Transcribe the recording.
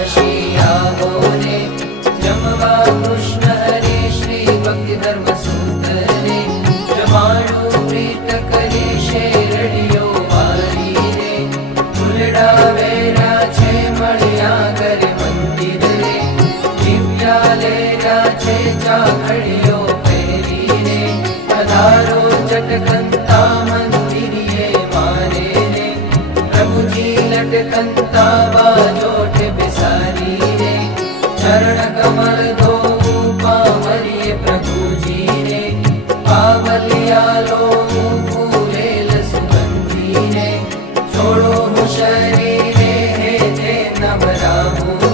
काशी आवो रे जमवा कृष्ण हरे श्री भक्ति धर्म सूत्र रे जमाड़ू प्रीत करे शेरड़ियो वाली रे फूलड़ा वेरा छे मळिया करे मंदिर रे दिव्या लेरा छे चाखड़ियो पहरी रे पधारो चटकंता मंदिरिये मारे रे प्रभुजी लटकंता बाजोट बिसारी रे चरण कमल दो पावरिये प्रभुजी रे पावलिया लो फूलेल सुगंधी रे छोड़ो शरीरे हे ते नवराहु